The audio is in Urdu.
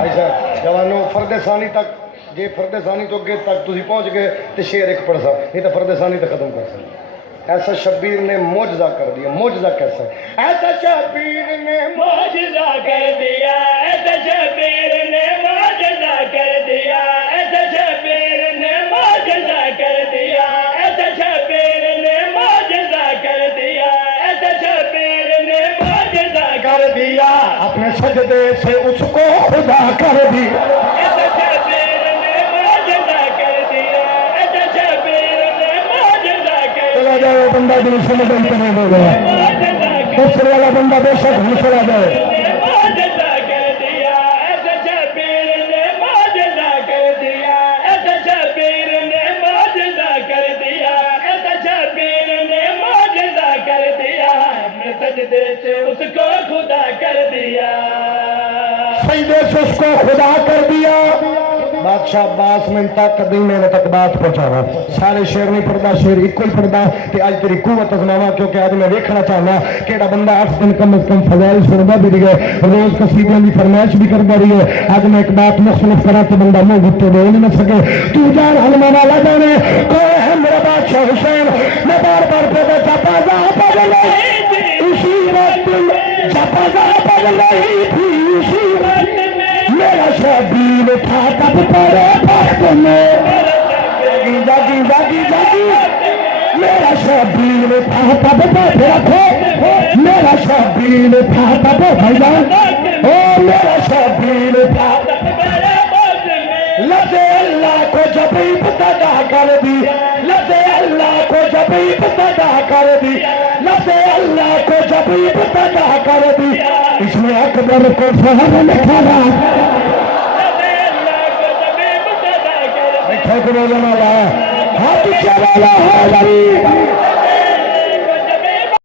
ایسا جوانوں فرد ثانی تک جی فرد ثانی تو اگے تک تھی پہنچ گئے تو شعر ایک پڑھ سا نہیں تو فرد ثانی تک ختم کر سکتے. ایسا شبیر نے معجزہ کر دیا. معجزہ کیسا ہے؟ ایسا شبیر نے معجزہ کر دیا، ایسا شبیر نے معجزہ کر دیا، ایسا شبیر نے معجزہ کر دیا، ایسا شبیر نے معجزہ کر دیا، ایسا شبیر نے معجزہ کر دیا، اپنے سجدے سے اس کو خدا کر دیا. ایسا شبیر نے معجزہ کر دیا، ایسا شبیر نے معجزہ کر چلا جائے بندہ دل سے مدد کرنے ہو گیا. دوسرے والا بندہ بے شک ہم چلا جائے. معجزہ کر دیا، ایسا شبیر نے معجزہ کر دیا، ایسا شبیر نے معجزہ کر دیا، ایسا شبیر نے معجزہ کر دیا، اپنے سجدے سے اس کو خدا کر دیا. سجدے سے اس کو خدا کر دیا. بادشاہ عباس میں تک قدیمے نے تک بات پہنچاوا. سارے شعر نہیں پڑھتا، شعر ایک ہی پڑھتا کہ اج تیری قوت ازماوا کیونکہ اج میں ویکھنا چاہنا کہڑا بندہ 8 دن کم از کم فضائل سنتا بھی رہے، روز قصیدوں کی فرمائش بھی کرتا رہی ہے. اج میں ایک بات مختلف کرا تو بندہ منہ گتے بول نہیں نہ سکے. تو جان علماء والا جانے کوئی ہے میرا بادشاہ حسین. میں بار بار پیدا چاہتا جا پڑھ اسی رات چاہتا جا پڑھ رہی تھی اسی رات میرا شبیر تھا تب تیرے پاس میں جاگی جاگی جاگی میرا شبیر تھا تب تیرے رکھو میرا شبیر تھا تب بھائی جان او میرا شبیر تھا لفظ اللہ کو جب ابتدا کر دی، لفظ اللہ کو جب ابتدا کر دی، لفظ اللہ کو جب ابتدا کر دی، اس میں اکبر کو فہم لکھا رہا ٹھیک روزہ والا ہاتھ چلا ہے